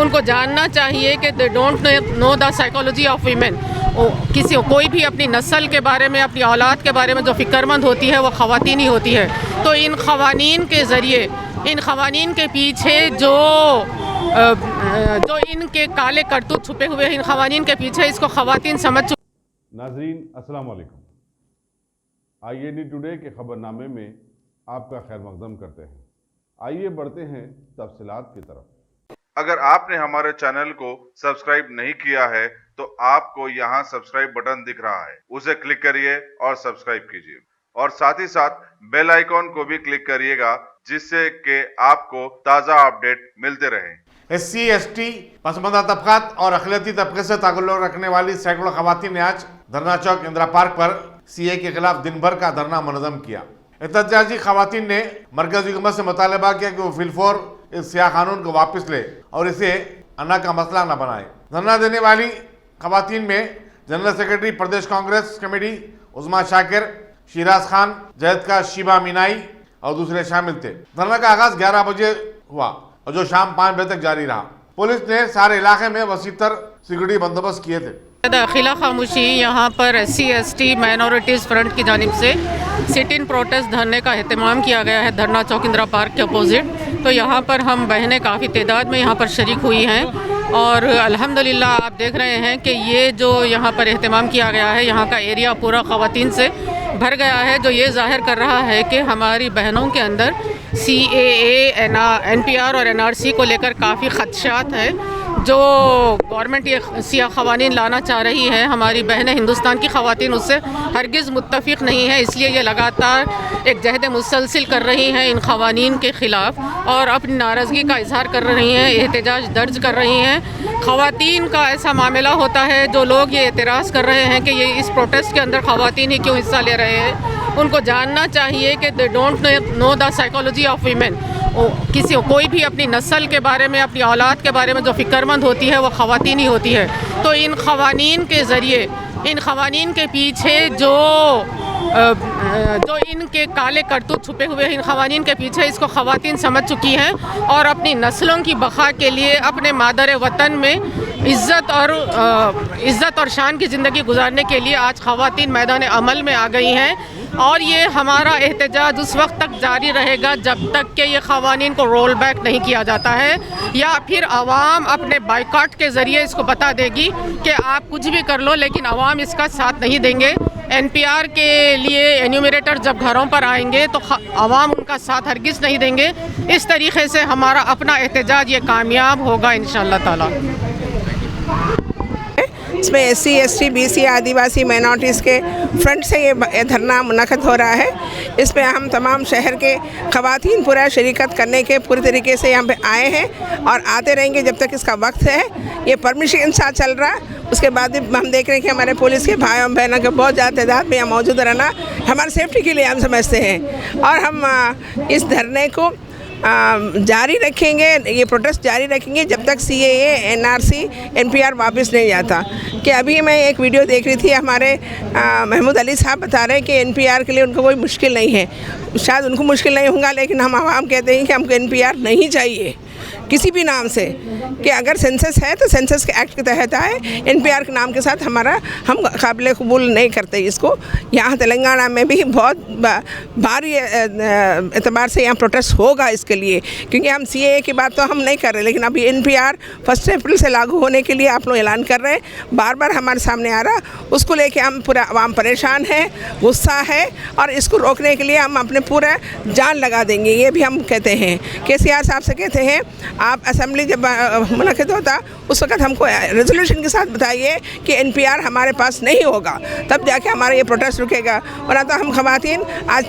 उनको जानना चाहिए कि they don't know the psychology of women. किसी कोई भी अपनी नस्ल के बारे में, अपनी औलाद के बारे में जो फ़िक्रमंद होती है वो ख़वातीन ही होती है। तो इन ख़वानीन के ज़रिए, इन ख़वानीन के पीछे जो इनके काले करतूत छुपे हुए हैं, इन ख़वानीन के पीछे इसको ख़वातीन समझ चुके। नाज़रीन अस्सलाम वालेकुम। IAD टुडे के खबरनामे में आपका खैर मक़दम करते हैं। आइए बढ़ते हैं तफसीलात की तरफ। अगर आपने हमारे चैनल को सब्सक्राइब नहीं किया है तो आपको यहाँ सब्सक्राइब बटन दिख रहा है, उसे क्लिक करिए और सब्सक्राइब कीजिए और साथ ही साथ बेल आइकॉन को भी क्लिक करिएगा जिससे कि आपको ताज़ा अपडेट मिलते रहें। SC ST पसमानदा तबकात और अक़लियती तबके से ताल्लुक़ रखने वाली सैकड़ों ख़वातीन ने आज धरना चौक इंदिरा पार्क पर CAA के खिलाफ दिन भर का धरना मुनज़्ज़म किया। एहतजाजी ख़वातीन ने मरकज़ी हुकूमत से मुतालबा किया कि वो फिलफौर इस स्याह कानून को वापस ले और इसे अन्ना का मसला न बनाए। धरना देने वाली ख़वातीन में जनरल सेक्रेटरी प्रदेश कांग्रेस कमेटी उज़्मा शाकिर, शिराज खान, जहदका शीबा मीनाई और दूसरे शामिल थे। धरना का आगाज़ 11 बजे हुआ और जो शाम 5 बजे तक जारी रहा। पुलिस ने सारे इलाके में वसीतर सिक्योरिटी बंदोबस्त किए थे। दाखिला खामोशी यहाँ पर SC ST माइनॉरिटीज़ फ्रंट की जानिब से सिट इन प्रोटेस्ट धरने का एहतमाम किया गया है धरना चौक इंदिरा पार्क के अपोजिट। तो यहाँ पर हम बहनें काफ़ी तादाद में यहाँ पर शरीक हुई हैं और अल्हम्दुलिल्लाह आप देख रहे हैं कि ये जो यहाँ पर एहतमाम किया गया है, यहाँ का एरिया पूरा ख़वातीन से भर गया है, जो ये ज़ाहिर कर रहा है कि हमारी बहनों के अंदर CAA, NPR और NRC को लेकर काफ़ी ख़दशात हैं। जो गवर्नमेंट ये सियाह क़वानीन लाना चाह रही है, हमारी बहनें हिंदुस्तान की ख़वातीन उससे हरगिज़ मुत्तफ़िक़ नहीं है, इसलिए ये लगातार एक जहद मुसलसिल कर रही हैं इन क़वानीन के ख़िलाफ़ और अपनी नाराज़गी का इजहार कर रही हैं, एहतजाज दर्ज कर रही हैं। ख़वातीन का ऐसा मामला होता है, जो लोग ये एतराज़ कर रहे हैं कि ये इस प्रोटेस्ट के अंदर ख़वातीन ही क्यों हिस्सा ले रहे हैं, उनको जानना चाहिए कि they don't know the psychology of women. किसी कोई भी अपनी नस्ल के बारे में, अपनी औलाद के बारे में जो फ़िक्रमंद होती है वो ख़वातीन ही होती है। तो इन ख़वानीन के ज़रिए, इन ख़वानीन के पीछे जो इनके काले करतूत छुपे हुए हैं, इन ख़वानीन के पीछे इसको ख़वातीन समझ चुकी हैं और अपनी नस्लों की बक़ा के लिए, अपने मादर वतन में इज़्ज़त और शान की ज़िंदगी गुजारने के लिए आज ख़वातीन मैदान अमल में आ गई हैं। और ये हमारा एहतजाज उस वक्त तक जारी रहेगा जब तक कि ये क़वानीन को रोल बैक नहीं किया जाता है, या फिर आवाम अपने बाइकाट के ज़रिए इसको बता देगी कि आप कुछ भी कर लो लेकिन आवाम इसका साथ नहीं देंगे। NPR के लिए एन्यूमरेटर जब घरों पर आएंगे तो आवाम उनका साथ हरगिज़ नहीं देंगे। इस तरीक़े से हमारा अपना एहतजाज ये कामयाब होगा इंशाअल्लाह ताला। इसमें SC ST BC आदिवासी माइनॉरिटीज़ के फ्रंट से ये धरना मुनक़द हो रहा है। इसमें हम तमाम शहर के ख़वातीन पूरा शरीकत करने के पूरी तरीके से यहाँ पे आए हैं और आते रहेंगे जब तक इसका वक्त है। ये परमिशन के साथ चल रहा है। उसके बाद हम देख रहे हैं कि हमारे पुलिस के भाई और बहनों के बहुत ज़्यादा तादाद में यहाँ मौजूद रहना हमारी सेफ्टी के लिए हम समझते हैं और हम इस धरने को जारी रखेंगे, ये प्रोटेस्ट जारी रखेंगे जब तक CAA, NRC, NPR वापस नहीं जाता। कि अभी मैं एक वीडियो देख रही थी, हमारे महमूद अली साहब बता रहे हैं कि NPR के लिए उनको कोई मुश्किल नहीं है। शायद उनको मुश्किल नहीं होगा, लेकिन हम आवाम कहते हैं कि हमको NPR नहीं चाहिए किसी भी नाम से, कि अगर सेंसस है तो सेंसस के एक्ट के तहत आए। NPR के नाम के साथ हम काबिल कबूल नहीं करते इसको। यहाँ तेलंगाना में भी बहुत भारी एतबार से यहाँ प्रोटेस्ट होगा इसके लिए, क्योंकि हम CAA की बात तो हम नहीं कर रहे, लेकिन अभी NPR 1 अप्रैल से लागू होने के लिए आप लोग ऐलान कर रहे हैं, बार बार हमारे सामने आ रहा, उसको लेके हम पूरा आवाम परेशान है, गुस्सा है और इसको रोकने के लिए हम अपने पूरा जान लगा देंगे। ये भी हम कहते हैं। KCR साहब से कहते हैं आप असेंबली जब मुनक़िद होता उस वक्त हमको रेजोल्यूशन के साथ बताइए कि NPR हमारे पास नहीं होगा, तब जाके हमारा ये प्रोटेस्ट रुकेगा। वरना तो हम ख़वातीन आज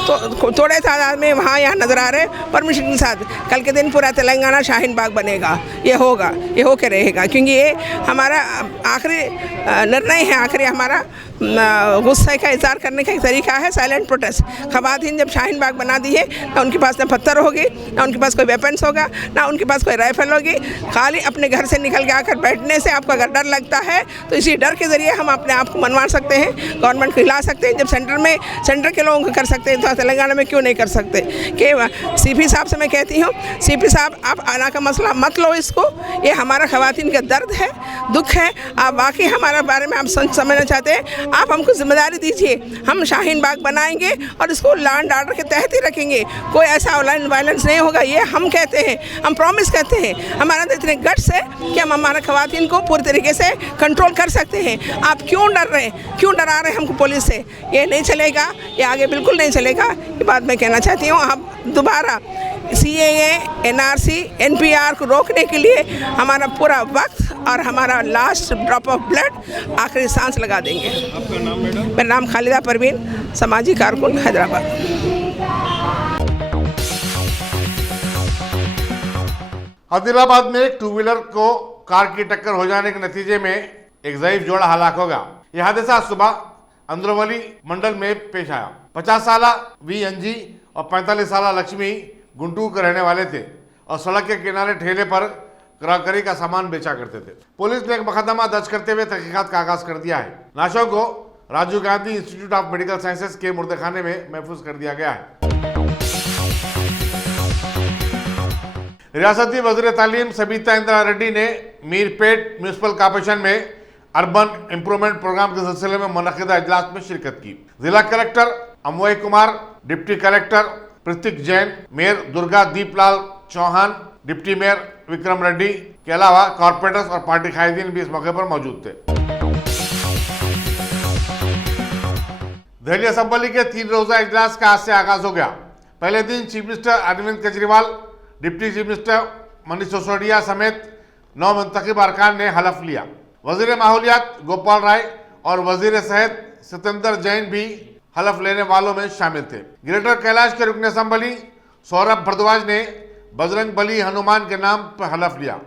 तो थोड़े तादाद में वहाँ यहाँ नज़र आ रहे परमिशन के साथ। कल के दिन पूरा तेलंगाना शाहीन बाग बनेगा, ये होगा, ये होके रहेगा, क्योंकि ये हमारा आखिरी निर्णय है, आखिरी हमारा गुस्से का इज़हार करने का एक तरीका है साइलेंट प्रोटेस्ट। ख़वातीन जब शाहीन बाग बना दी है, ना उनके पास ना पत्थर होगी, ना उनके पास कोई वेपन्स होगा, ना उनके पास कोई राइफल होगी। खाली अपने घर से निकल के आकर बैठने से आपको अगर डर लगता है तो इसी डर के ज़रिए हम अपने आप को मनवा सकते हैं, गवर्नमेंट को हिला सकते हैं। जब सेंटर के लोगों को कर सकते हैं तो तेलंगाना में क्यों नहीं कर सकते। कि सीपी साहब से मैं कहती हूँ, सीपी साहब आप आना का मसला मत लो इसको, ये हमारा ख़वातीन का दर्द है, दुख है। आप वाकई हमारे बारे में आप समझना चाहते हैं, आप हमको जिम्मेदारी दीजिए। हम शाहीन बाग बनाएंगे और इसको लॉ एंड ऑर्डर के तहत ही रखेंगे, कोई ऐसा ऑनलाइन वायलेंस नहीं होगा। ये हम कहते हैं, हम प्रॉमिस करते हैं। हमारा तो इतने गट्स है कि हम हमारे ख़वातीन को पूरी तरीके से कंट्रोल कर सकते हैं। आप क्यों डर रहे हैं, क्यों डरा रहे हैं हमको पुलिस से? ये नहीं चलेगा, ये आगे बिल्कुल नहीं चलेगा। ये बात मैं कहना चाहती हूँ। आप दोबारा CAA, NRC, NPR को रोकने के लिए हमारा पूरा वक्त और हमारा लास्ट ड्रॉप ऑफ ब्लड, आखिरी सांस लगा देंगे। आपका नाम मैडम? मेरा नाम खालिदा परवीन, समाजी कारकुन, हैदराबाद। आदिलाबाद में एक 2 व्हीलर को कार की टक्कर हो जाने के नतीजे में एक ज़ईफ जोड़ा हलाक हो गया। यह हादसा सुबह अंद्रवली मंडल में पेश आया। 50 साल वी अंजी और 45 साल लक्ष्मी गुंटू के रहने वाले थे और सड़क के किनारे ठेले पर क्रॉकरी का सामान बेचा करते थे। पुलिस ने एक मुकदमा दर्ज करते हुए तहकीकात का आगाज कर दिया है। लाशों को Rajiv Gandhi institute of medical sciences के मुर्देखाने में महफूज कर दिया गया है। रियासती वज़ीर तालीम सबीता इंदिरा रेड्डी ने मीरपेट म्यूनिसिपल कॉर्पोरेशन में अर्बन इम्प्रूवमेंट प्रोग्राम के सिलसिले में मुनक़िदा इजलास में शिरकत की। जिला collector Amoy Kumar, deputy collector Prateek Jain, mayor Durga Deeplal Chauhan, deputy mayor Vikram Reddy के अलावा कॉर्पोरेटर्स और पार्टी कायदीन भी इस मौके पर मौजूद थे। दिल्ली असेंबली के 3 रोजा इजलास का आज से आगाज हो गया। पहले दिन chief minister Arvind Kejriwal, deputy chief minister Manish Sisodia समेत 9 मुंतखब अरकान ने हलफ लिया। वजीर माहौलियात गोपाल राय और वजीर सेहत सत्येंद्र जैन भी हलफ लेने वालों में शामिल थे। ग्रेटर कैलाश के रुकन असेंबली सौरभ भारद्वाज ने बजरंग बली हनुमान के नाम पर हलफ लिया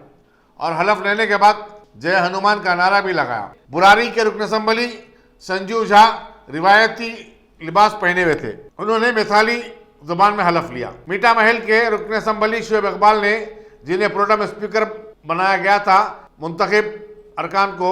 और हलफ लेने के बाद जय हनुमान का नारा भी लगाया। बुरारी के रुकन असेंबली संजू झा रिवायती लिबास पहने हुए थे, उन्होंने मैथिली जुबान में हलफ लिया। मीठा महल के रुकन असेंबली शुएब इकबाल ने, जिन्हें प्रोटेम स्पीकर बनाया गया था, मुंतखब अरकान को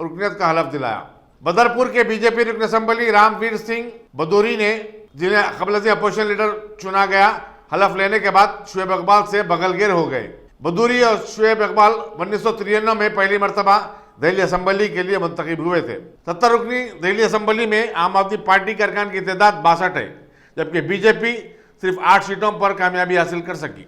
रुकनियत का हलफ दिलाया। बदरपुर के बीजेपी रुकन असेंबली रामवीर सिंह बदौरी ने, जिन्हें कबल से अपोजिशन लीडर चुना गया, हलफ लेने के बाद शुएब इकबाल से बगलगेर हो गए। बदौरी और शुएब इकबाल 1993 में पहली मरतबा दिल्ली असेंबली के लिए मुंतखब हुए थे। 70 रुकनी दिल्ली असेंबली में आम आदमी पार्टी के अरकान की तादाद 62 है, जबकि बीजेपी सिर्फ 8 सीटों पर कामयाबी हासिल कर सकी।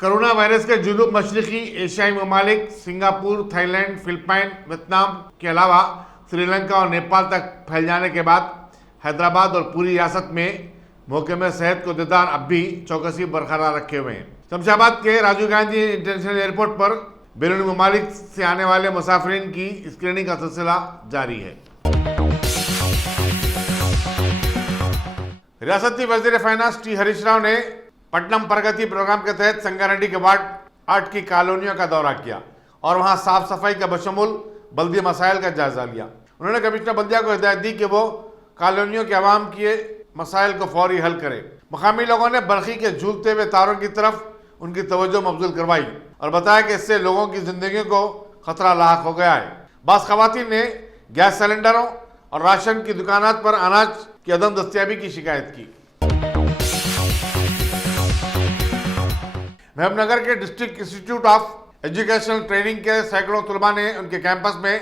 कोरोना वायरस के जुनूब मशरकी एशियाई ममालिक सिंगापुर, थाईलैंड, फिलिपाइन, वियतनाम के अलावा श्रीलंका और नेपाल तक फैल जाने के बाद हैदराबाद और पूरी रियासत में महकमे सेहत को देदार अब भी चौकसी बरकरार रखे हुए हैं। शमशाबाद के राजीव गांधी इंटरनेशनल एयरपोर्ट पर बैरून ममालिक से आने वाले मुसाफिरीन की स्क्रीनिंग का सिलसिला जारी है। रियासती वजीर फाइनेंस टी हरीश राव ने पट्टनम प्रगति प्रोग्राम के तहत संगारेड्डी के वार्ड 8 की कॉलोनियों का दौरा किया और वहां साफ सफाई का बशमूल बल्दी मसाइल का जायजा लिया। उन्होंने कमिश्नर बल्दिया को हिदायत दी कि वो कॉलोनियों के अवाम के मसाइल को फौरी हल करे। मकामी लोगों ने बरखी के झूलते हुए तारों की तरफ उनकी तवज्जो मबजूल करवाई और बताया कि इससे लोगों की जिंदगी को खतरा लाक हो गया है। बास खवातीन ने गैस सिलेंडरों और राशन की दुकानात पर अनाज की अदम दस्तियाबी की शिकायत की। महबूबनगर के district institute of educational training के सैकड़ों तलबा ने उनके कैंपस में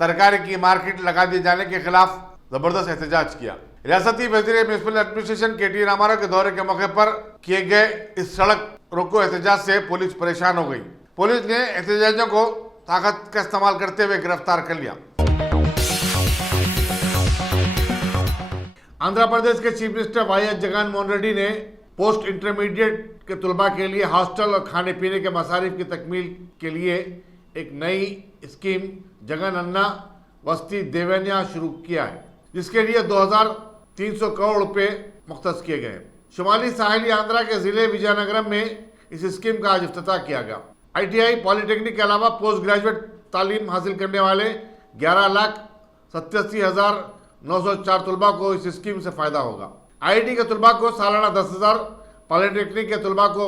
तरकारी की मार्केट लगा दिए जाने के खिलाफ जबरदस्त एहतजाज किया। रियासती वजीर म्यूनिसिपल एडमिनिस्ट्रेशन KT रामाराव के दौरे के मौके पर किए गए इस सड़क रोको एहतजाज से पुलिस परेशान हो गई। पुलिस ने एहतजाजियों को ताकत का इस्तेमाल करते हुए गिरफ्तार कर लिया। आंध्र प्रदेश के chief minister YS Jagan Mohan Reddy ने पोस्ट इंटरमीडिएट के तलबा के लिए हॉस्टल और खाने पीने के मसारिफ की तकमील के लिए एक नई स्कीम जगन अन्ना वस्ती देवन्या शुरू किया है, जिसके लिए 2300 करोड़ रुपए मुख्तस किए गए। शुमाली साहिली आंध्रा के जिले विजयनगरम में इस स्कीम का आज इफ्तिताह किया गया। ITI पॉलिटेक्निक के अलावा पोस्ट ग्रेजुएट तालीम हासिल करने वाले 11,87,904 तलबा को इस स्कीम से फायदा होगा। IIT के तलबा को सालाना 10,000 पॉलिटेक्निक के तलबा को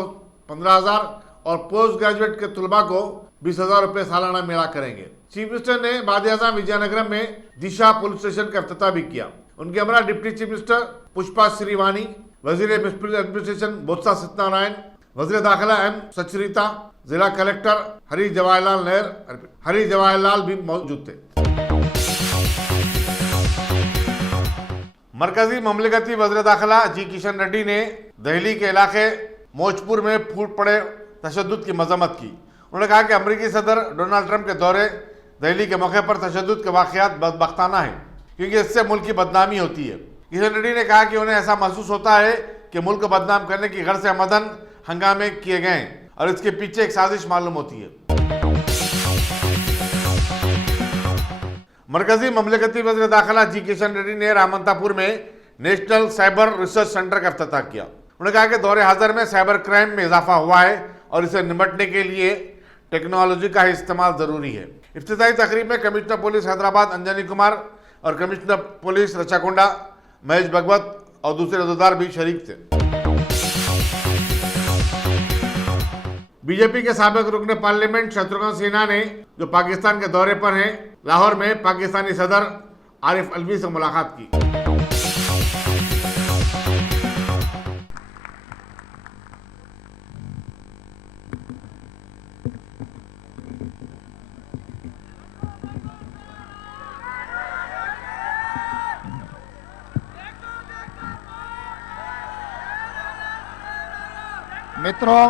15,000 और पोस्ट ग्रेजुएट के तलबा को 20,000 रुपए सालाना मिला करेंगे। चीफ मिनिस्टर ने वादियाजा विजयनगरम में दिशा पुलिस स्टेशन का इफ्तिताह भी किया। उनके हमरा deputy chief minister Pushpa Srivani, वजीर म्युनिसिपल एडमिनिस्ट्रेशन बोत्सा सत्यनारायण, वजीर दाखिला एम सचरिता, जिला कलेक्टर हरी जवाहरलाल भी मौजूद थे। मरकजी ममलिकती वज़ीर दाखिला जी किशन रेड्डी ने दिल्ली के इलाके मौजपुर में फूट पड़े तशद्दुद की मजम्मत की। उन्होंने कहा कि अमेरिकी सदर डोनाल्ड ट्रंप के दौरे दिल्ली के मौके पर तशद्दुद के वाक़यात बदबख्ताना है, क्योंकि इससे मुल्क की बदनामी होती है। किशन रेड्डी ने कहा कि उन्हें ऐसा महसूस होता है कि मुल्क को बदनाम करने की गर्ज से आमदन हंगामे किए गए और इसके पीछे एक साजिश मालूम होती है। मरकजी ममलिकती वज़ीर दाखिला जी किशन रेड्डी ने रामंतापुर में नेशनल साइबर रिसर्च सेंटर का इफ्तिताह किया। उन्होंने कहा कि दौरे हाजिर में साइबर क्राइम में इजाफा हुआ है और इसे निपटने के लिए टेक्नोलॉजी का इस्तेमाल जरूरी है। इफ्तिताही तकरीब में कमिश्नर पुलिस हैदराबाद अंजनी कुमार और कमिश्नर पुलिस रचाकोंडा महेश भगवत और दूसरे अहदेदार भी शरीक थे। बीजेपी के साबिक रुकन पार्लियामेंट शत्रुघ्न सिन्हा ने, जो पाकिस्तान के दौरे पर हैं, लाहौर में पाकिस्तानी सदर आरिफ अलवी से मुलाकात की। मित्रों,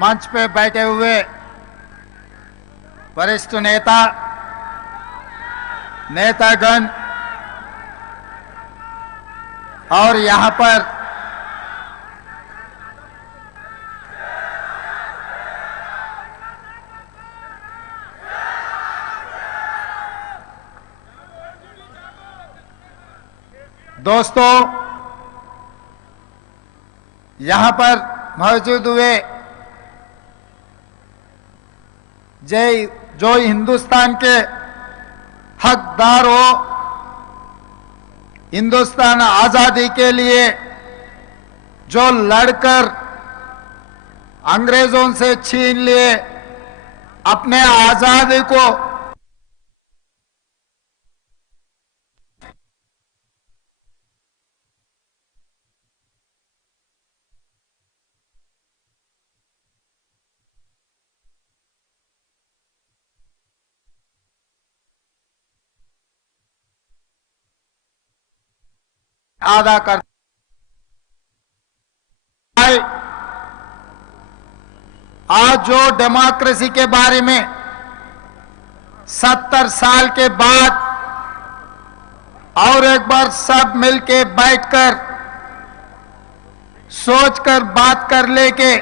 मंच पे बैठे हुए वरिष्ठ नेतागण और यहां पर दोस्तों, यहां पर मौजूद हुए जो हिंदुस्तान के हकदार हो, हिंदुस्तान आजादी के लिए जो लड़कर अंग्रेजों से छीन लिए अपने आजादी को, अदा कर आज जो डेमोक्रेसी के बारे में 70 साल के बाद और एक बार सब मिलके बैठकर सोचकर बात कर लेके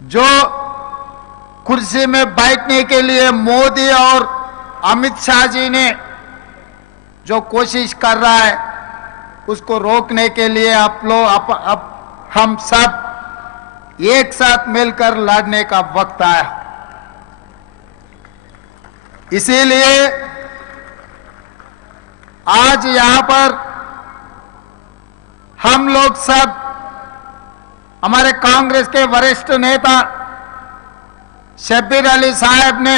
जो कुर्सी में बैठने के लिए मोदी और अमित शाह जी ने जो कोशिश कर रहा है, उसको रोकने के लिए अब हम सब एक साथ मिलकर लड़ने का वक्त आया। इसीलिए आज यहां पर हम लोग सब, हमारे कांग्रेस के वरिष्ठ नेता शब्बीर अली साहब ने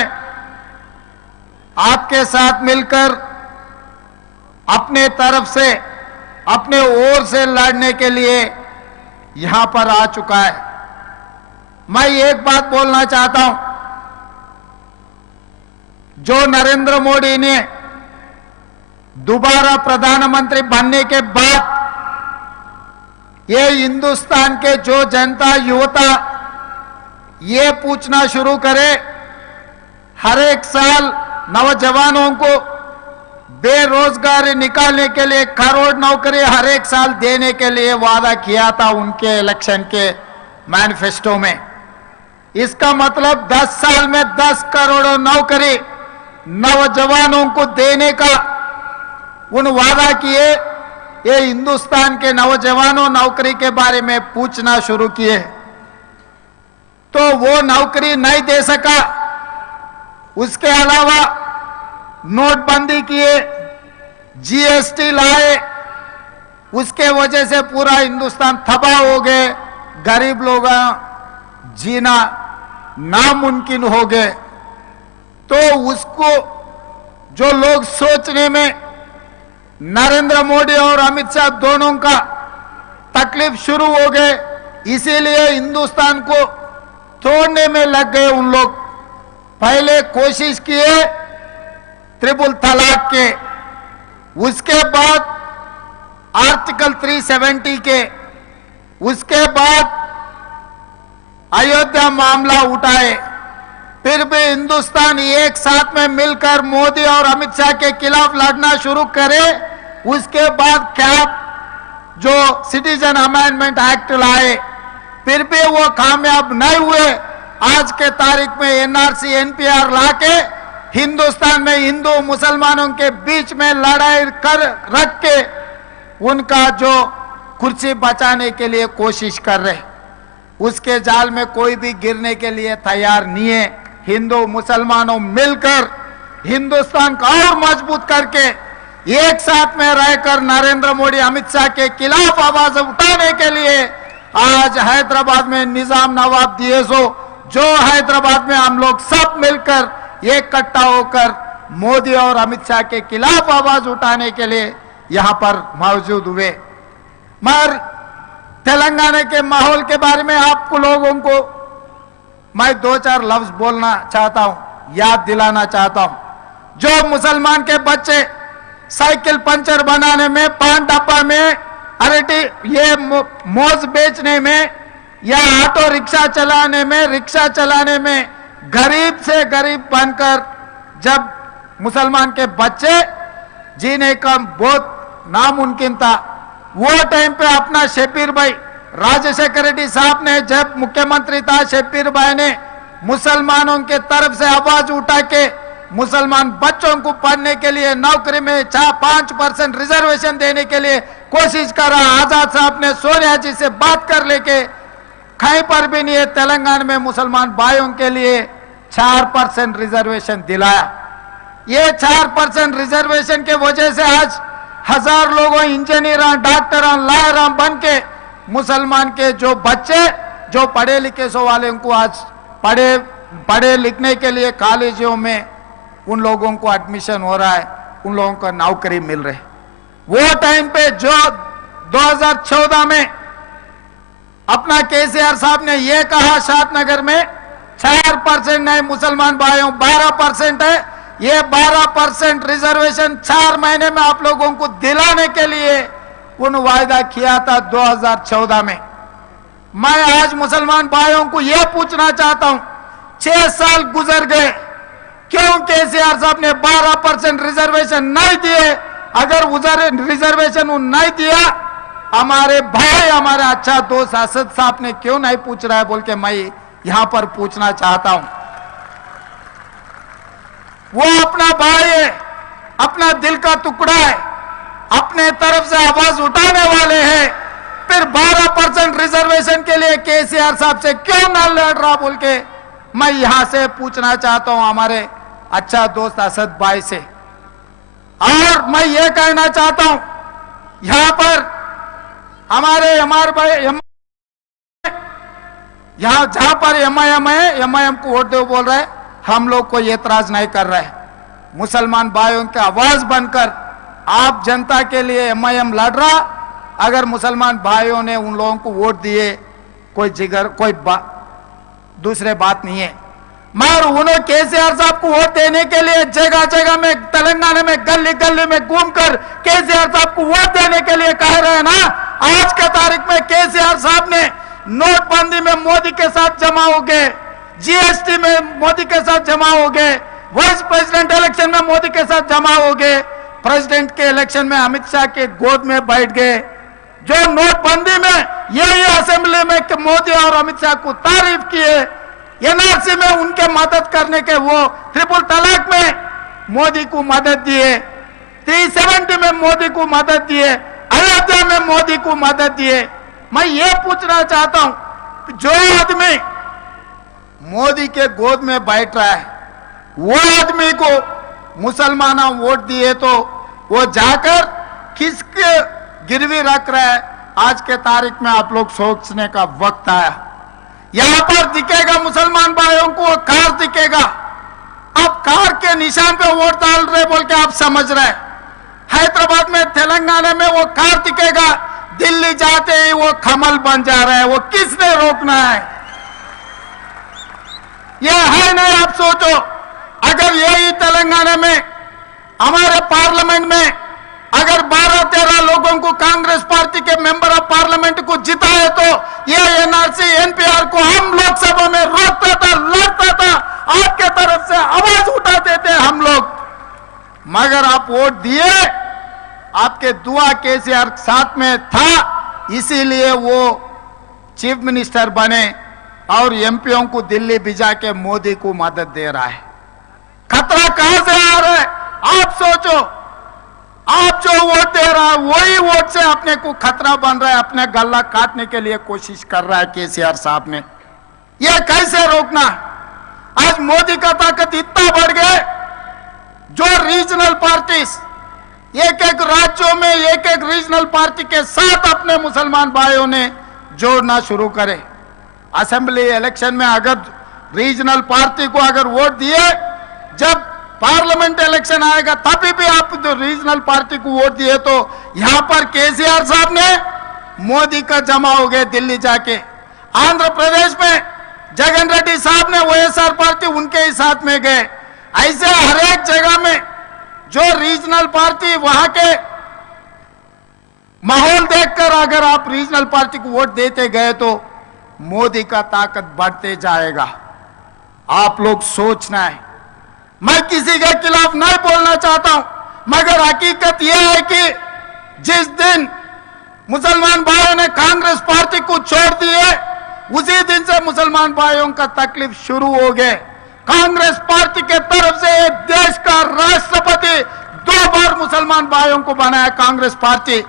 आपके साथ मिलकर अपने तरफ से, अपने ओर से लड़ने के लिए यहां पर आ चुका है। मैं एक बात बोलना चाहता हूं, जो नरेंद्र मोदी ने दोबारा प्रधानमंत्री बनने के बाद ये हिंदुस्तान के जो जनता युवता ये पूछना शुरू करे, हर एक साल नौजवानों को बेरोजगारी निकालने के लिए करोड़ नौकरी हर एक साल देने के लिए वादा किया था उनके इलेक्शन के मैनिफेस्टो में। इसका मतलब 10 साल में 10 करोड़ नौकरी नौजवानों को देने का उन वादा किए। ये हिंदुस्तान के नौजवानों नौकरी के बारे में पूछना शुरू किए तो वो नौकरी नहीं दे सका। उसके अलावा नोटबंदी किए, जीएसटी लाए, उसके वजह से पूरा हिंदुस्तान तबाह हो गए, गरीब लोग जीना नामुमकिन हो गए। तो उसको जो लोग सोचने में नरेंद्र मोदी और अमित शाह दोनों का तकलीफ शुरू हो गए, इसीलिए हिंदुस्तान को तोड़ने में लग गए उन लोग। पहले कोशिश किए ट्रिपल तलाक के, उसके बाद आर्टिकल 370 के, उसके बाद अयोध्या मामला उठाए। फिर भी हिंदुस्तान एक साथ में मिलकर मोदी और अमित शाह के खिलाफ लड़ना शुरू करे। उसके बाद क्या जो सिटीजन अमेंडमेंट एक्ट लाए, फिर भी वो कामयाब नहीं हुए। आज के तारीख में एनआरसी एनपीआर लाके हिंदुस्तान में हिंदू मुसलमानों के बीच में लड़ाई कर रख के उनका जो कुर्सी बचाने के लिए कोशिश कर रहे, उसके जाल में कोई भी गिरने के लिए तैयार नहीं है। हिंदू मुसलमानों मिलकर हिंदुस्तान को और मजबूत करके एक साथ में रहकर नरेंद्र मोदी अमित शाह के खिलाफ आवाज उठाने के लिए आज हैदराबाद में निजाम नवाब डीएसओ, जो हैदराबाद में हम लोग सब मिलकर इकट्ठा होकर मोदी और अमित शाह के खिलाफ आवाज उठाने के लिए यहां पर मौजूद हुए। मगर तेलंगाना के माहौल के बारे में आपको लोगों को मैं 2-4 लफ्ज बोलना चाहता हूं, याद दिलाना चाहता हूं। जो मुसलमान के बच्चे साइकिल पंचर बनाने में, पान डब्बा में, अरेटी ये मोज बेचने में या ऑटो रिक्शा चलाने में, रिक्शा चलाने में गरीब से गरीब बनकर जब मुसलमान के बच्चे जीने का बहुत नामुमकिन था, वो टाइम पे अपना शब्बीर भाई राजशेखर रेड्डी साहब ने जब मुख्यमंत्री था, शब्बीर भाई ने मुसलमानों के तरफ से आवाज उठा के मुसलमान बच्चों को पढ़ने के लिए नौकरी में 5% रिजर्वेशन देने के लिए कोशिश करा। आजाद साहब ने सोनिया जी से बात कर लेके कहीं पर भी नहीं है तेलंगाना में मुसलमान भाइयों के लिए 4% रिजर्वेशन दिलाया। ये 4% रिजर्वेशन के वजह से आज 1000 लोगों इंजीनियर, डॉक्टर, लॉयर बन के मुसलमान के जो बच्चे जो पढ़े लिखे सो वाले को आज पढ़े लिखने के लिए कॉलेजों में उन लोगों को एडमिशन हो रहा है, उन लोगों को नौकरी मिल रही। वो टाइम पे जो 2014 में अपना केसीआर साहब ने ये कहा शादनगर में 4% नहीं मुसलमान भाइयों 12% है, ये 12% रिजर्वेशन 4 महीने में आप लोगों को दिलाने के लिए उन वायदा किया था 2014 में। मैं आज मुसलमान भाइयों को यह पूछना चाहता हूं, 6 साल गुजर गए, क्यों केसीआर साहब ने 12% रिजर्वेशन नहीं दिए? अगर रिजर्वेशन नहीं दिया, हमारे भाई, हमारे अच्छा दोस्त असद साहब ने क्यों नहीं पूछ रहा है बोल के मैं यहां पर पूछना चाहता हूं। वो अपना भाई है, अपना दिल का टुकड़ा है, अपने तरफ से आवाज उठाने वाले हैं, फिर 12% रिजर्वेशन के लिए केसीआर साहब से क्यों ना लड़ रहा बोल के मैं यहां से पूछना चाहता हूं हमारे अच्छा दोस्त असद भाई से। और मैं ये कहना चाहता हूं, यहां पर हमारे भाई यहां जहां पर एमआईएम है, एमआईएम को वोट दो बोल रहे हैं, हम लोग को एतराज नहीं कर रहे हैं। मुसलमान भाइयों की आवाज बनकर आप जनता के लिए एमआईएम लड़ रहा। अगर मुसलमान भाइयों ने उन लोगों को वोट दिए, कोई दूसरे बात नहीं है, मगर उन्हें केसीआर साहब को वोट देने के लिए जगह जगह में तेलंगाना में गली गली में घूमकर केसीआर साहब को वोट देने के लिए कह रहे हैं ना। आज के तारीख में केसीआर साहब ने नोटबंदी में मोदी के साथ जमा हो गए, जीएसटी में मोदी के साथ जमा हो गए, वाइस प्रेसिडेंट इलेक्शन में मोदी के साथ जमा हो गए, प्रेसिडेंट के इलेक्शन में अमित शाह के गोद में बैठ गए। जो नोटबंदी में यही असेंबली में मोदी और अमित शाह को तारीफ किए, एनआरसी में उनके मदद करने के, वो ट्रिपल तलाक में मोदी को मदद दिए, 370 में मोदी को मदद दिए, अयोध्या में मोदी को मदद दिए। मैं ये पूछना चाहता हूं, जो आदमी मोदी के गोद में बैठ रहा है, वो आदमी को मुसलमान वोट दिए तो वो जाकर किसके गिरवी रख रहा है, आज के तारीख में आप लोग सोचने का वक्त आया। यहां पर दिखेगा मुसलमान भाइयों को वो कार दिखेगा, आप कार के निशान पे वोट डाल रहे बोल के आप समझ रहे। हैदराबाद में, तेलंगाना में वो कार दिखेगा, दिल्ली जाते ही वो कमल बन जा रहा है। वो किसने रोकना है? ये है नहीं, आप सोचो। अगर यही तेलंगाना में हमारे पार्लियामेंट में अगर 12-13 लोगों को कांग्रेस पार्टी के मेंबर ऑफ पार्लियामेंट को जिताए तो ये एनआरसी एनपीआर को हम लोकसभा में रोकता था, लड़ता था, आपके तरफ से आवाज उठाते थे हम लोग। मगर आप वोट दिए, आपके दुआ केसीआर साथ में था, इसीलिए वो चीफ मिनिस्टर बने और एमपीओं को दिल्ली भिजा के मोदी को मदद दे रहा है। खतरा कहां से आ रहा है? आप सोचो। आप जो वोट दे रहा है वही वोट से अपने को खतरा बन रहा है, अपने गला काटने के लिए कोशिश कर रहा है केसीआर साहब ने। यह कैसे रोकना? आज मोदी का ताकत इतना बढ़ गया, जो रीजनल पार्टीज एक एक राज्यों में एक एक रीजनल पार्टी के साथ अपने मुसलमान भाइयों ने जोड़ना शुरू करे। असेंबली इलेक्शन में अगर रीजनल पार्टी को अगर वोट दिए, जब पार्लियामेंट इलेक्शन आएगा तभी भी आप जो रीजनल पार्टी को वोट दिए, तो यहां पर केसीआर साहब ने मोदी का जमा हो गए दिल्ली जाके। आंध्र प्रदेश में जगन रेड्डी साहब ने वाईएसआर पार्टी उनके ही साथ में गए। ऐसे हर एक जगह में जो रीजनल पार्टी वहां के माहौल देखकर अगर आप रीजनल पार्टी को वोट देते गए तो मोदी का ताकत बढ़ते जाएगा। आप लोग सोचना है। मैं किसी के खिलाफ नहीं बोलना चाहता हूं, मगर हकीकत यह है कि जिस दिन मुसलमान भाइयों ने कांग्रेस पार्टी को छोड़ दिए, उसी दिन से मुसलमान भाइयों का तकलीफ शुरू हो गए। कांग्रेस पार्टी के तरफ से देश का राष्ट्रपति 2 बार मुसलमान भाइयों को बनाया कांग्रेस पार्टी।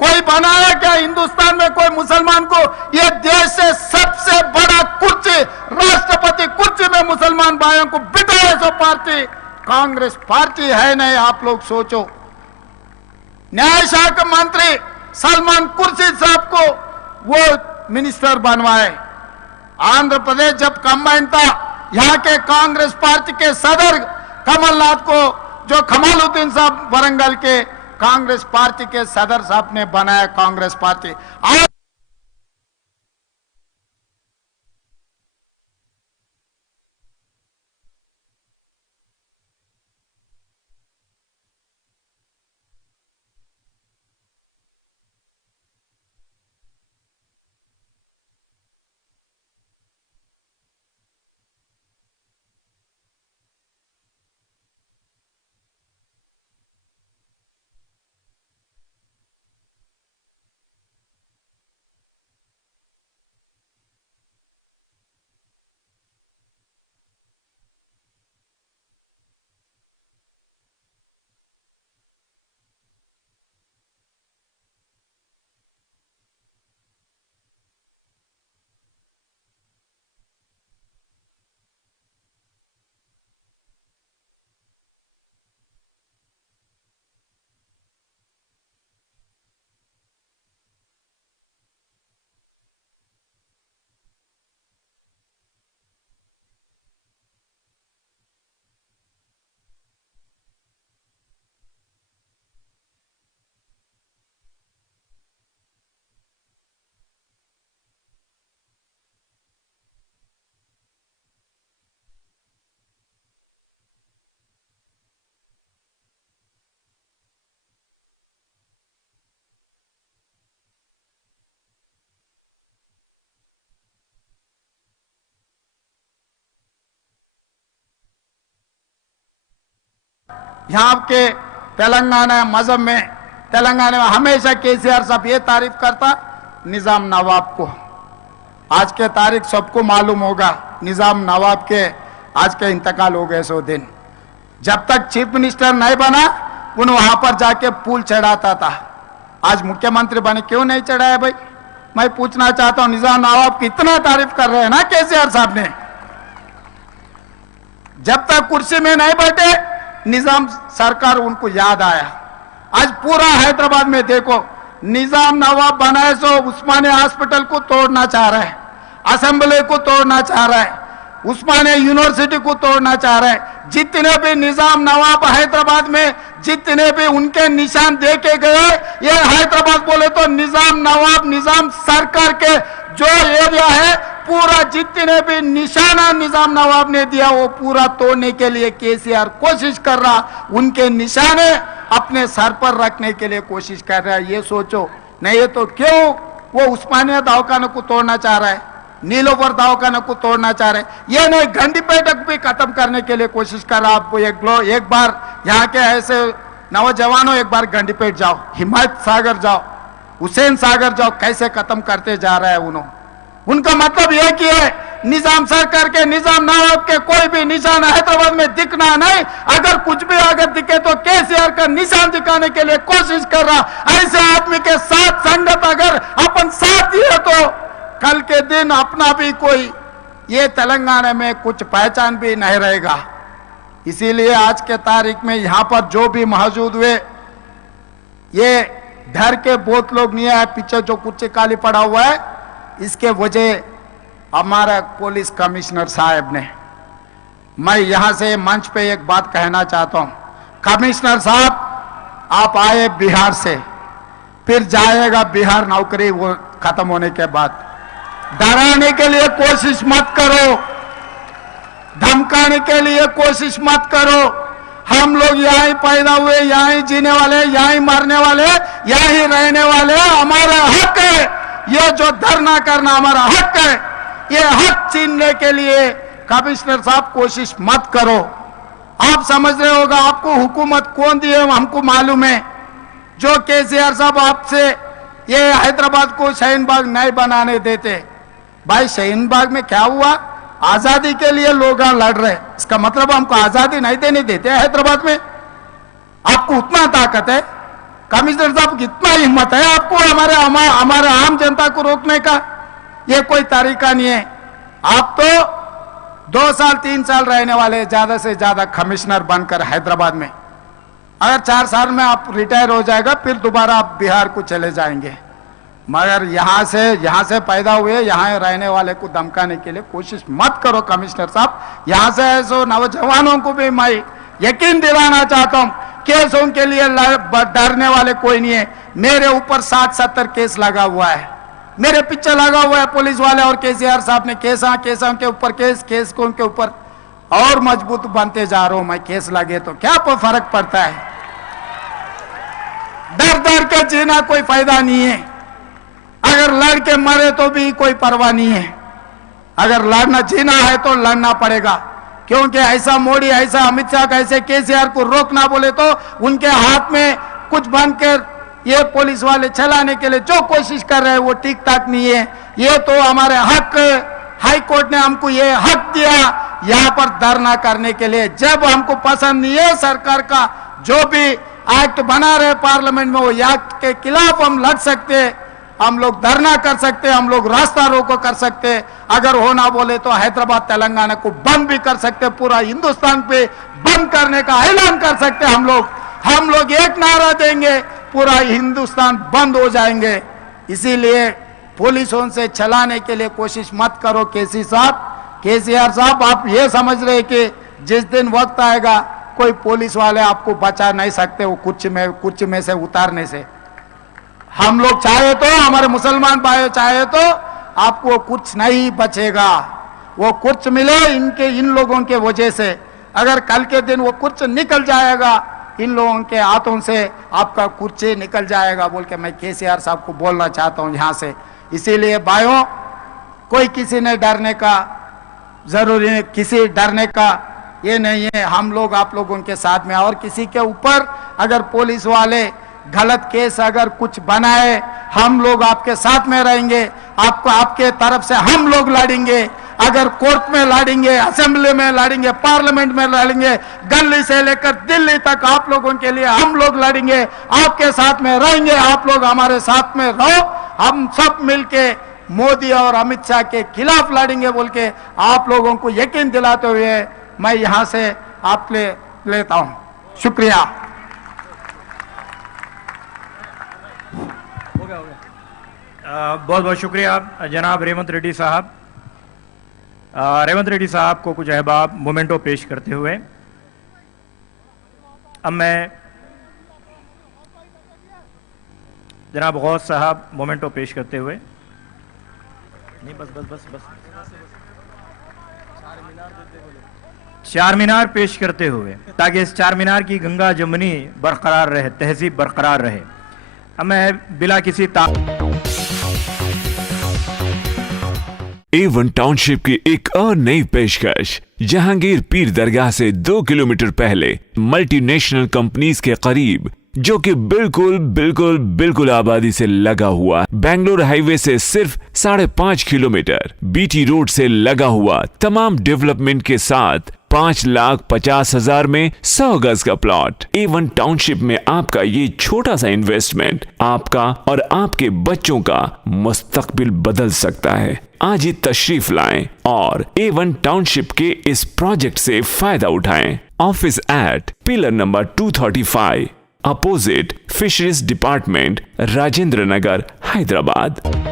कोई बनाया क्या हिंदुस्तान में कोई मुसलमान को? यह देश से सबसे बड़ा कुर्सी, राष्ट्रपति कुर्सी में मुसलमान भाइयों को बिठाए सो पार्टी कांग्रेस पार्टी है नहीं। आप लोग सोचो। न्याय शाखा मंत्री सलमान खुर्शीद साहब को वो मिनिस्टर बनवाए। आंध्र प्रदेश जब कंबाइंड था, यहाँ के कांग्रेस पार्टी के सदर कमलनाथ को, जो कमालुद्दीन साहब वरंगल के कांग्रेस पार्टी के सदर साहब ने बनाया कांग्रेस पार्टी। आज यहाँ के तेलंगाना मजहब में, तेलंगाना में हमेशा केसीआर साहब ये तारीफ करता निजाम नवाब को। आज के तारीख सबको मालूम होगा, निजाम नवाब के आज के इंतकाल हो गए 100 दिन। जब तक चीफ मिनिस्टर नहीं बना, उन वहां पर जाके पुल चढ़ाता था। आज मुख्यमंत्री बने, क्यों नहीं चढ़ाया भाई? मैं पूछना चाहता हूं। निजाम नवाब की इतना तारीफ कर रहे हैं ना केसीआर साहब ने, जब तक कुर्सी में नहीं बैठे निजाम सरकार उनको याद आया। आज पूरा हैदराबाद में देखो, निजाम नवाब बनाए सो उस्मानिया हॉस्पिटल को तोड़ना चाह रहा है, असेंबली को तोड़ना चाह रहा है, उस्मानिया यूनिवर्सिटी को तोड़ना चाह रहा है। जितने भी निजाम नवाब हैदराबाद में जितने भी उनके निशान देके गए, ये हैदराबाद बोले तो निजाम नवाब निजाम सरकार के जो एरिया है पूरा जितने भी निशाना निजाम नवाब ने दिया वो पूरा तोड़ने के लिए केसीआर कोशिश कर रहा, उनके निशाने अपने सर पर रखने के लिए कोशिश कर रहा है। ये सोचो, नहीं तो क्यों वो उस्मानिया दवाखाना को तोड़ना चाह रहा है, नीलोफर दवाखाना को तोड़ना चाह रहे, ये नहीं गंडीपेट भी खत्म करने के लिए कोशिश कर रहा। आप एक बार यहाँ के ऐसे नौजवानों एक बार गंडीपेट जाओ, हिम्मत सागर जाओ, हुसैन सागर जाओ, कैसे खत्म करते जा रहा है उन्होंने। उनका मतलब यह कि है निजाम सरकार के निजाम नवाब के कोई भी निशान हैदराबाद में दिखना नहीं, अगर कुछ भी अगर दिखे तो केसीआर का निशान दिखाने के लिए कोशिश कर रहा। ऐसे आदमी के साथ संगत अगर अपन साथ दिए तो कल के दिन अपना भी कोई ये तेलंगाना में कुछ पहचान भी नहीं रहेगा। इसीलिए आज के तारीख में यहाँ पर जो भी मौजूद हुए, ये डर के बहुत लोग नहीं आए, पीछे जो कुछ काली पड़ा हुआ है, इसके वजह हमारा पुलिस कमिश्नर साहब ने। मैं यहां से मंच पे एक बात कहना चाहता हूं, कमिश्नर साहब आप आए बिहार से, फिर जाएगा बिहार नौकरी वो खत्म होने के बाद, डराने के लिए कोशिश मत करो, धमकाने के लिए कोशिश मत करो। हम लोग यहाँ ही पैदा हुए, यहाँ ही जीने वाले, यहाँ ही मरने वाले, यहाँ ही रहने वाले, हमारा हक है। ये जो धरना करना हमारा हक है, ये हक छीनने के लिए कमिश्नर साहब कोशिश मत करो। आप समझ रहे होगा आपको हुकूमत कौन दी है, हमको मालूम है। जो केसीआर साहब आपसे ये हैदराबाद को शाहीन बाग नहीं बनाने देते, भाई शाहीन बाग में क्या हुआ, आजादी के लिए लोग लड़ रहे, इसका मतलब हमको आजादी नहीं देने देते हैदराबाद में। आपको उतना ताकत है कमिश्नर साहब, कितना हिम्मत है आपको हमारे आम जनता को रोकने का, ये कोई तरीका नहीं है। आप तो 2 साल 3 साल रहने वाले ज्यादा से ज्यादा कमिश्नर बनकर हैदराबाद में, अगर 4 साल में आप रिटायर हो जाएगा फिर दोबारा आप बिहार को चले जाएंगे। मगर यहाँ से पैदा हुए यहाँ रहने वाले को धमकाने के लिए कोशिश मत करो कमिश्नर साहब। यहाँ से ऐसे नौजवानों को भी मैं यकीन दिलाना चाहता हूँ, केसों के लिए डरने वाले कोई नहीं है। मेरे ऊपर 60-70 केस लगा हुआ है, मेरे पीछे लगा हुआ है पुलिस वाले, और केसीआर साहब ने केसा के ऊपर केस के ऊपर और मजबूत बनते जा रहा हूं मैं। केस लगे तो क्या फर्क पड़ता है, डर के जीना कोई फायदा नहीं है। अगर लड़ के मरे तो भी कोई परवाह नहीं है, अगर लड़ना जीना है तो लड़ना पड़ेगा। क्योंकि ऐसा मोदी, ऐसा अमित शाह, ऐसे केसीआर को रोकना बोले तो उनके हाथ में कुछ बनकर ये पुलिस वाले चलाने के लिए जो कोशिश कर रहे हैं वो ठीक ठाक नहीं है। ये तो हमारे हक, हाई कोर्ट ने हमको ये हक दिया यहाँ पर धरना करने के लिए। जब हमको पसंद नहीं है सरकार का जो भी एक्ट बना रहे पार्लियामेंट में, वो एक्ट के खिलाफ हम लड़ सकते, हम लोग धरना कर सकते, हम लोग रास्ता रोको कर सकते। अगर होना बोले तो हैदराबाद तेलंगाना को बंद भी कर सकते, पूरा हिंदुस्तान पे बंद करने का ऐलान कर सकते। हम लोग एक नारा देंगे, पूरा हिंदुस्तान बंद हो जाएंगे। इसीलिए पुलिसों से चलाने के लिए कोशिश मत करो केसीआर साहब। आप ये समझ रहे कि जिस दिन वक्त आएगा कोई पुलिस वाले आपको बचा नहीं सकते वो कुर्सी में से उतारने से। हम लोग चाहे तो, हमारे मुसलमान भाई चाहे तो आपको कुछ नहीं बचेगा। वो कुछ मिले इन लोगों के वजह से, अगर कल के दिन वो कुछ निकल जाएगा इन लोगों के हाथों से, आपका कुर्सी निकल जाएगा बोल के मैं केसीआर साहब को बोलना चाहता हूं यहाँ से। इसीलिए भाइयों, कोई किसी ने डरने का जरूरी नहीं, किसी डरने का ये नहीं है। हम लोग आप लोगों के साथ में, और किसी के ऊपर अगर पुलिस वाले गलत केस अगर कुछ बनाए, हम लोग आपके साथ में रहेंगे, आपके तरफ से हम लोग लड़ेंगे। अगर कोर्ट में लड़ेंगे, असेंबली में लड़ेंगे, पार्लियामेंट में लड़ेंगे, गली से लेकर दिल्ली तक आप लोगों के लिए हम लोग लड़ेंगे, आपके साथ में रहेंगे। आप लोग हमारे साथ में रहो, हम सब मिलके मोदी और अमित शाह के खिलाफ लड़ेंगे बोल के आप लोगों को यकीन दिलाते हुए मैं यहाँ से आप लेता हूँ। शुक्रिया। बहुत बहुत शुक्रिया जनाब रेवंत रेड्डी साहब। रेवंत रेड्डी साहब को कुछ अहबाब मोमेंटो पेश करते हुए अब मैं जनाब गौस साहब मोमेंटो पेश करते हुए नहीं बस चार मीनार पेश करते हुए ताकि इस चार मीनार की गंगा जमुनी बरकरार रहे, तहजीब बरकरार रहे। अब मैं बिला किसी A1 टाउनशिप की एक और नई पेशकश जहांगीर पीर दरगाह से 2 किलोमीटर पहले मल्टीनेशनल कंपनीज के करीब, जो कि बिल्कुल आबादी से लगा हुआ, बेंगलोर हाईवे से सिर्फ 5.5 किलोमीटर, बीटी रोड से लगा हुआ, तमाम डेवलपमेंट के साथ 5,50,000 में 100 गज का प्लॉट। A1 टाउनशिप में आपका ये छोटा सा इन्वेस्टमेंट आपका और आपके बच्चों का मुस्तकबिल बदल सकता है। आज ही तशरीफ लाएं और A1 टाउनशिप के इस प्रोजेक्ट से फायदा उठाएं। Office at pillar number 235 opposite fisheries department, Rajendra Nagar, Hyderabad.